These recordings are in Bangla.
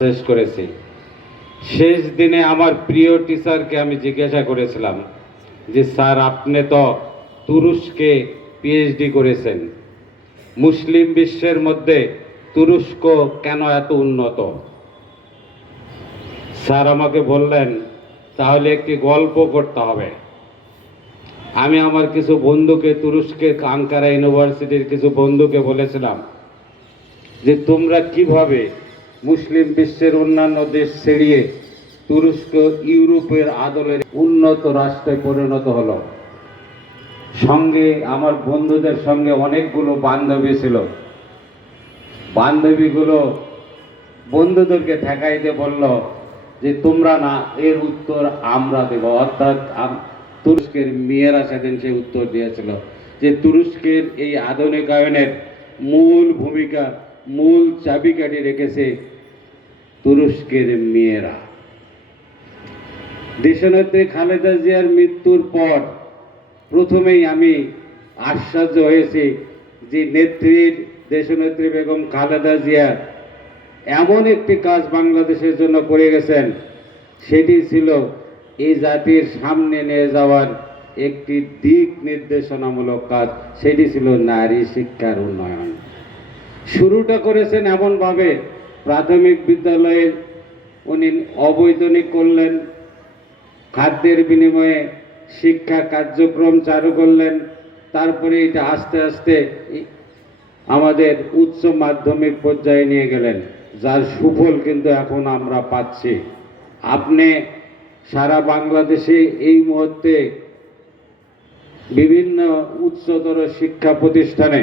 শেষ করেছি। শেষ দিনে আমার প্রিয় টিচারকে আমি জিজ্ঞাসা করেছিলাম যে স্যার, আপনি তো তুরস্কে পিএইচডি করেছেন, মুসলিম বিশ্বের মধ্যে তুরস্ক কেন এত উন্নত? স্যার আমাকে বললেন, তাহলে একটি গল্প করতে হবে। আমি আমার কিছু বন্ধুকে, তুরস্কের আঙ্কারা ইউনিভার্সিটির কিছু বন্ধুকে বলেছিলাম যে তোমরা কিভাবে মুসলিম বিশ্বের অন্যান্য দেশ ছেড়িয়ে তুরস্ক ইউরোপের আদলের উন্নত রাষ্ট্রে পরিণত হলো। সঙ্গে আমার বন্ধুদের সঙ্গে অনেকগুলো বান্ধবী ছিল। বান্ধবীগুলো বন্ধুদেরকে ঠেকাইতে বলল যে তোমরা না, এর উত্তর আমরা দেব। অর্থাৎ তুরস্কের মেয়েরা সেদিন সে উত্তর দিয়েছিল যে তুরস্কের এই আধুনিকায়নের মূল ভূমিকা, মূল চাবিকাঠি রেখেছে তুরস্কের মেয়েরা। দেশনেত্রী খালেদা জিয়ার মৃত্যুর পর প্রথমেই আমি আশ্চর্য হয়েছি যে দেশনেত্রী বেগম খালেদা জিয়া এমন একটি কাজ বাংলাদেশের জন্য করে গেছেন, সেটি ছিল এই জাতির সামনে নিয়ে যাওয়ার একটি দিক নির্দেশনামূলক কাজ, সেটি ছিল নারী শিক্ষার উন্নয়ন। শুরুটা করেছেন এমনভাবে, প্রাথমিক বিদ্যালয়ে উনি অবৈতনিক করলেন, খাদ্যের বিনিময়ে শিক্ষা কার্যক্রম চালু করলেন। তারপরে এটা আস্তে আস্তে আমাদের উচ্চ মাধ্যমিক পর্যায়ে নিয়ে গেলেন, যার সুফল কিন্তু এখন আমরা পাচ্ছি। আপনি সারা বাংলাদেশে এই মুহূর্তে বিভিন্ন উচ্চতর শিক্ষা প্রতিষ্ঠানে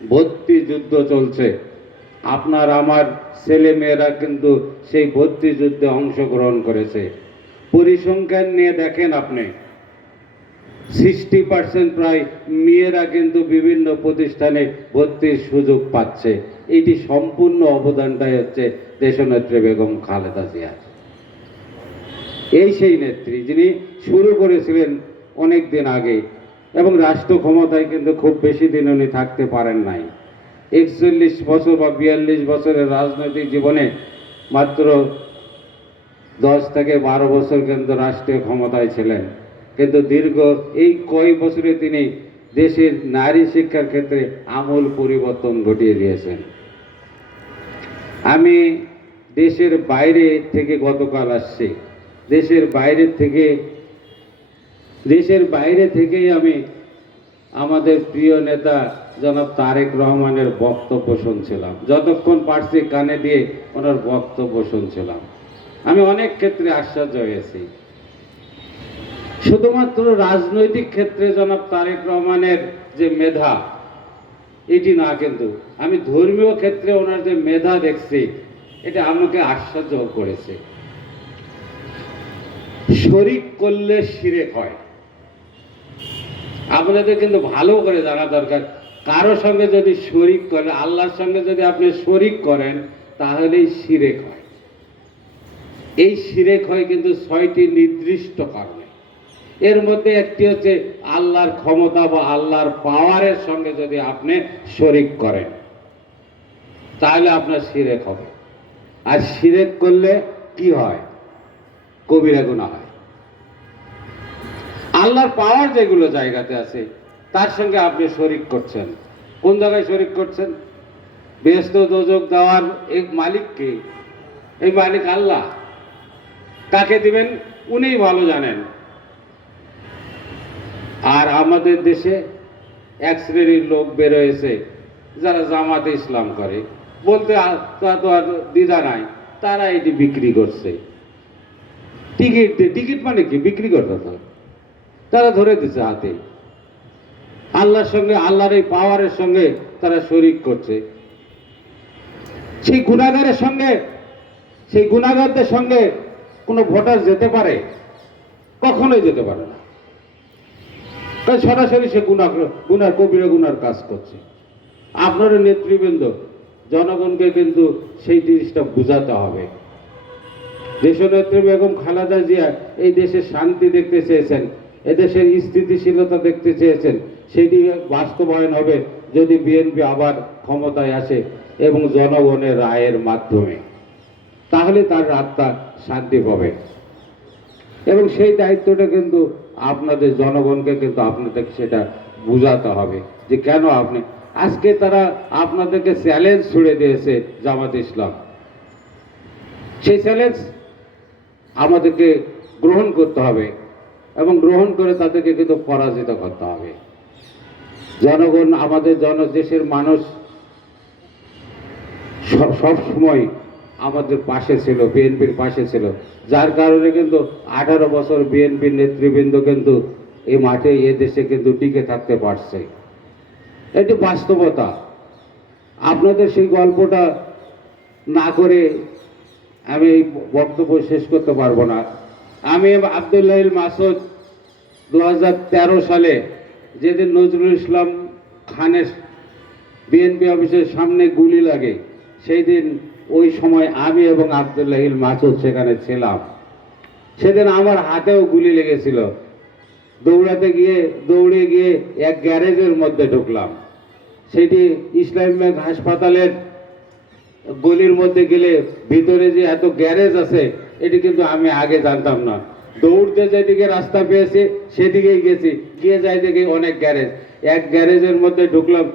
ভর্তি যুদ্ধ চলছে। আপনার আমার ছেলে মেয়েরা কিন্তু সেই ভর্তি যুদ্ধে অংশগ্রহণ করেছে। পরিসংখ্যান নিয়ে দেখেন আপনি, 60% প্রায় মেয়েরা কিন্তু বিভিন্ন প্রতিষ্ঠানে ভর্তির সুযোগ পাচ্ছে। এটি সম্পূর্ণ অবদানটাই হচ্ছে দেশনেত্রী বেগম খালেদা জিয়ার। এই সেই নেত্রী যিনি শুরু করেছিলেন অনেক দিন আগে, এবং রাষ্ট্র ক্ষমতায় কিন্তু খুব বেশি দিন উনি থাকতে পারেন নাই। 41 বছর বা 42 বছরের রাজনৈতিক জীবনে মাত্র 10 থেকে 12 বছর কিন্তু রাষ্ট্রীয় ক্ষমতায় ছিলেন, কিন্তু দীর্ঘ এই কয়েক বছরে তিনি দেশের নারী শিক্ষার ক্ষেত্রে আমূল পরিবর্তন ঘটিয়ে দিয়েছেন। আমি দেশের বাইরে থেকে গতকাল আসছি। দেশের বাইরে থেকেই আমি আমাদের প্রিয় নেতা জনাব তারেক রহমানের বক্তব্য শুনছিলাম। যতক্ষণ পারছি কানে দিয়ে ওনার বক্তব্য শুনছিলাম। আমি অনেক ক্ষেত্রে আশ্চর্য হয়েছি। শুধুমাত্র রাজনৈতিক ক্ষেত্রে জনাব তারেক রহমানের যে মেধা, এটি না, কিন্তু আমি ধর্মীয় ক্ষেত্রে ওনার যে মেধা দেখছি, এটা আমাকে আশ্চর্য করেছে। শরিক করলে শিরক হয়। আপনাদের কিন্তু ভালো করে জানা দরকার, কারো সঙ্গে যদি শরিক করেন, আল্লাহর সঙ্গে যদি আপনি শরিক করেন, তাহলেই শিরক হয়। এই শিরক হয় কিন্তু 6টি নির্দিষ্ট কারণে। এর মধ্যে একটি হচ্ছে আল্লাহর ক্ষমতা বা আল্লাহর পাওয়ারের সঙ্গে যদি আপনি শরিক করেন, তাহলে আপনার শিরক হবে। আর শিরক করলে কি হয়? কবিরা গুনাহ হয়। আল্লাহর পাওয়ার যেগুলো জায়গাতে আছে, তার সঙ্গে আপনি শরিক করছেন। কোন জায়গায় শরিক করছেন? বেহেশত দোজখ দেওয়ার এক মালিক কে? এই মালিক আল্লাহ। কাকে দিবেন উনিই ভালো জানেন। আর আমাদের দেশে এক শ্রেণীর লোক বেরোয়েছে যারা জামাতে ইসলাম করে, বলতে তো আর দ্বিধা নাই, তারা এটি বিক্রি করছে। টিকিট মানে কি? বিক্রি করতে তারা ধরে দিচ্ছে হাতে। আল্লাহর সঙ্গে, আল্লাহর এই পাওয়ারের সঙ্গে তারা শরিক করছে। সেই গুনাহগারদের সঙ্গে কোনো ভোটার যেতে পারে? কখনোই যেতে পারে না। কারণ সরাসরি সে কবিরা গুনার কাজ করছে। আপনার নেতৃবৃন্দ, জনগণকে কিন্তু সেই জিনিসটা বুঝাতে হবে। দেশনেত্রী বেগম খালেদা জিয়া এই দেশে শান্তি দেখতে চেয়েছেন, এদেশের স্থিতিশীলতা দেখতে চেয়েছেন। সেটি বাস্তবায়ন হবে যদি বিএনপি আবার ক্ষমতায় আসে এবং জনগণের রায়ের মাধ্যমে। তাহলে তার আত্মা শান্তি পাবে। এবং সেই দায়িত্বটা কিন্তু আপনাদের জনগণকে কিন্তু আপনাদের সেটা বোঝাতে হবে যে কেন আপনি আজকে তারা আপনাদেরকে চ্যালেঞ্জ ছুড়ে দিয়েছে জামাত ইসলাম। সেই চ্যালেঞ্জ আমাদেরকে গ্রহণ করতে হবে এবং গ্রহণ করে তাদেরকে কিন্তু পরাজিত করতে হবে। জনগণ আমাদের দেশের মানুষ সব সময় আমাদের পাশে ছিল, বিএনপির পাশে ছিল, যার কারণে কিন্তু 18 বছর বিএনপির নেতৃবৃন্দ কিন্তু এই মাঠে এ দেশে কিন্তু টিকে থাকতে পারছে। এটি বাস্তবতা। আপনাদের সেই গল্পটা না করে আমি এই বক্তব্য শেষ করতে পারবো না। আমি আব্দুল্লাহ মাসুদ 2013 সালে যেদিন নজরুল ইসলাম খানের বিএনপি অফিসের সামনে গুলি লাগে, সেই দিন ওই সময় আমি এবং আব্দুল্লাহ মাসুদ সেখানে ছিলাম। সেদিন আমার হাতেও গুলি লেগেছিল। দৌড়ে গিয়ে এক গ্যারেজের মধ্যে ঢুকলাম। সেটি ইসলামী ব্যাংক হাসপাতালের গলির মধ্যে গেলে ভিতরে যে এত গ্যারেজ আছে এটি কিন্তু আমি আগে জানতাম না। দৌড়তে যেদিকে রাস্তা পেয়েছি সেদিকেই গেছি, গিয়ে যাই দেখি অনেক গ্যারেজ। এক গ্যারেজের মধ্যে ঢুকলাম,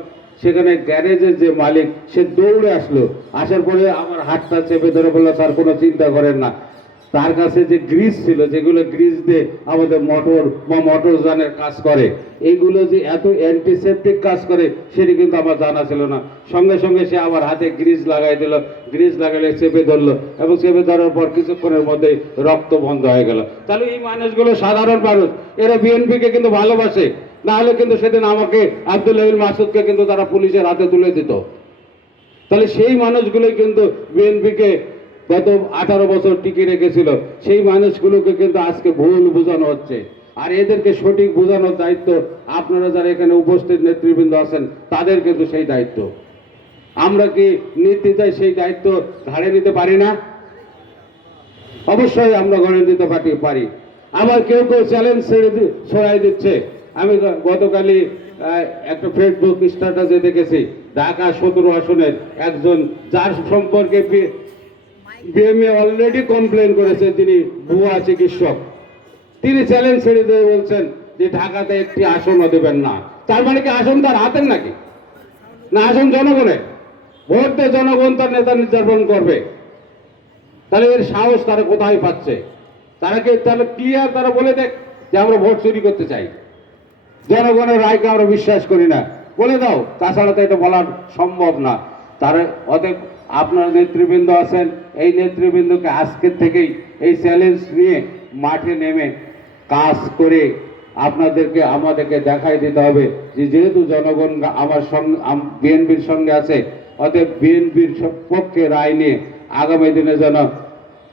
সেখানে গ্যারেজের যে মালিক সে দৌড়ে আসলো। আসার পরে আমার হাতটা চেপে ধরে বললো, স্যার কোনো চিন্তা করেন না। তার কাছে যে গ্রিজ ছিল, যেগুলো গ্রিজ দিয়ে আমাদের মোটর বা মোটর যানের কাজ করে, এইগুলো যে এত অ্যান্টিসেপটিক কাজ করে সেটি কিন্তু আমার জানা ছিল না। সঙ্গে সঙ্গে সে আমার হাতে গ্রিজ লাগাই দিল, গ্রিজ লাগালে চেপে ধরলো এবং চেপে ধরার পর কিছুক্ষণের মধ্যে রক্ত বন্ধ হয়ে গেল। তাহলে এই মানুষগুলো সাধারণ মানুষ, এরা বিএনপিকে কিন্তু ভালোবাসে, না হলে কিন্তু সেদিন আমাকে আব্দুল্লাহ মাসুদকে কিন্তু তারা পুলিশের হাতে তুলে দিত। তাহলে সেই মানুষগুলোই কিন্তু বিএনপিকে গত 18 বছর টিকে রেখেছিল। সেই মানুষগুলোকে কিন্তু আজকে ভুল বোঝানো হচ্ছে। আর এদেরকে সঠিক বোঝানোর দায়িত্ব আপনারা যারা এখানে উপস্থিত নেতৃবৃন্দ আছেন তাদের কিন্তু সেই দায়িত্ব। আমরা কি নির্দ্বিধায় সেই দায়িত্ব ঘাড়ে নিতে পারি না? অবশ্যই আমরা ঘাড়ে নিতে পারি। আবার কেউ কেউ চ্যালেঞ্জ ছড়াই দিচ্ছে। আমি গতকালই একটা ফেসবুক স্ট্যাটাসে দেখেছি, ঢাকা 17 আসনের একজন, যার সম্পর্কে বিএমএ অলরেডি কমপ্লেন করেছে, তিনি ভুয়া চিকিৎসক, তিনি চ্যালেঞ্জ ছেড়ে দিয়ে বলছেন যে ঢাকাতে একটি আসনও দেবেন না। তার মানে কি আসন তার হাতের নাকি? না, আসন জনগণের। ভোট দিয়ে জনগণ তার নেতা নির্বাচন করবে। তাহলে এর সাহস তারা কোথায় পাচ্ছে? তাহলে ক্লিয়ার তারা বলে দেখ যে আমরা ভোট চুরি করতে চাই, জনগণের রায়কে আমরা বিশ্বাস করি না, বলে দাও। তাছাড়া তো এটা বলা সম্ভব না। তারা অতএব আপনারা নেতৃবৃন্দ আছেন, এই নেতৃবৃন্দকে আজকের থেকেই এই চ্যালেঞ্জ নিয়ে মাঠে নেমে কাজ করে আপনাদেরকে আমাদেরকে দেখাই দিতে হবে যে যেহেতু জনগণ আমার সঙ্গে বিএনপির সঙ্গে আছে, অতএব বিএনপির পক্ষে রায় নিয়ে আগামী দিনে যেন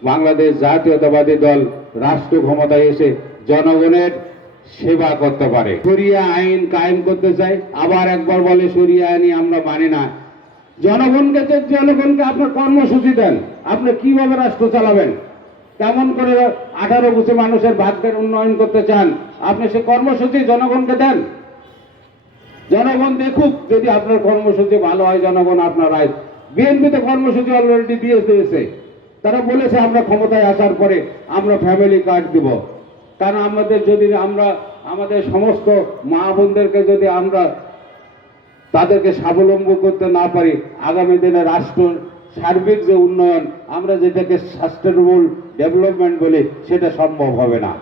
বাংলাদেশ জাতীয়তাবাদী দল রাষ্ট্র ক্ষমতায় এসে জনগণের সেবা করতে পারে। শরিয়া আইন কায়েম করতে চাই, আবার একবার বলে শরিয়া আইনই আমরা মানি না। জনগণকে আপনার কর্মসূচি দেন, আপনি কিভাবে রাষ্ট্র চালাবেন, কেমন করে 18 কোটি মানুষের ভাগ্যের উন্নয়ন করতে চান, আপনি সে কর্মসূচি জনগণকে দেন। জনগণ দেখুক, যদি আপনার কর্মসূচি ভালো হয় জনগণ আপনার রায়। বিএনপি তো কর্মসূচি অলরেডি দিয়ে দিয়েছে। তারা বলেছে আমরা ক্ষমতায় আসার পরে আমরা ফ্যামিলি কার্ড দিব। কারণ আমাদের সমস্ত মা বোনদেরকে যদি আমরা তাদেরকে স্বাবলম্বী করতে না পারি, আগামী দিনে রাষ্ট্র সার্বিক যে উন্নয়ন, আমরা যেটাকে সাস্টেনেবল ডেভেলপমেন্ট বলি, সেটা সম্ভব হবে না।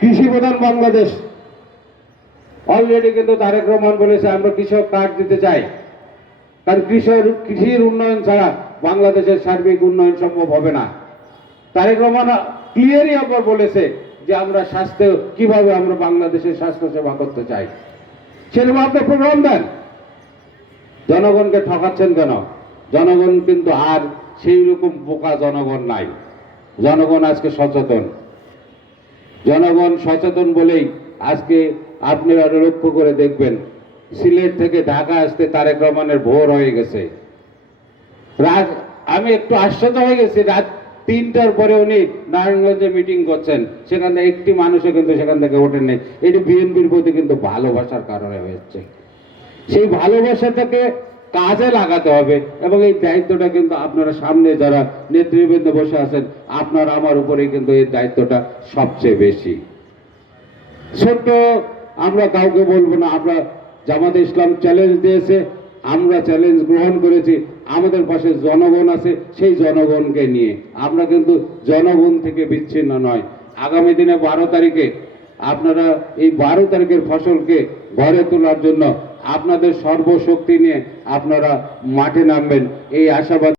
কৃষি প্রধান বাংলাদেশ, অলরেডি কিন্তু তারেক রহমান বলেছে আমরা কৃষক কার্ড দিতে চাই। কারণ কৃষির উন্নয়ন ছাড়া বাংলাদেশের সার্বিক উন্নয়ন সম্ভব হবে না। তারেক রহমান ক্লিয়ারই আবার বলেছে যে আমরা কিভাবে আমরা বাংলাদেশের স্বাস্থ্য সেবা করতে চাই, সেরকম আপনি প্রোগ্রাম দেন। জনগণকে ঠকাচ্ছেন কেন? জনগণ কিন্তু আর সেই রকম বোকা জনগণ নাই। জনগণ আজকে সচেতন। জনগণ সচেতন বলেই আজকে আপনি আরো লক্ষ্য করে দেখবেন, সিলেট থেকে ঢাকা আসতে তারেক রহমানের ভোর হয়ে গেছে। আমি একটু আশ্চর্য হয়ে গেছি, রাত 3টার পরে উনি নারায়ণগঞ্জে মিটিং করছেন, সেখান থেকে একটি মানুষও কিন্তু সেখান থেকে ওঠেন নেই। এটি বিএনপির প্রতি কিন্তু ভালোবাসার কারণে হয়েছে। সেই ভালোবাসাটাকে কাজে লাগাতে হবে এবং এই দায়িত্বটা কিন্তু আপনারা সামনে যারা নেতৃবৃন্দ বসে আছেন আপনার আমার উপরেই কিন্তু এই দায়িত্বটা সবচেয়ে বেশি। ছোট্ট আমরা কাউকে বলবো না, আমরা জামাতে ইসলাম চ্যালেঞ্জ দিয়েছে, আমরা চ্যালেঞ্জ গ্রহণ করেছি, আমাদের পাশে জনগণ আছে, সেই জনগণকে নিয়ে আমরা কিন্তু জনগণ থেকে বিচ্ছিন্ন নয়। আগামী দিনে 12 তারিখে আপনারা এই 12 তারিখের ফসলকে ঘরে তোলার জন্য আপনাদের সর্বশক্তি নিয়ে আপনারা মাঠে নামবেন, এই আশাবাদ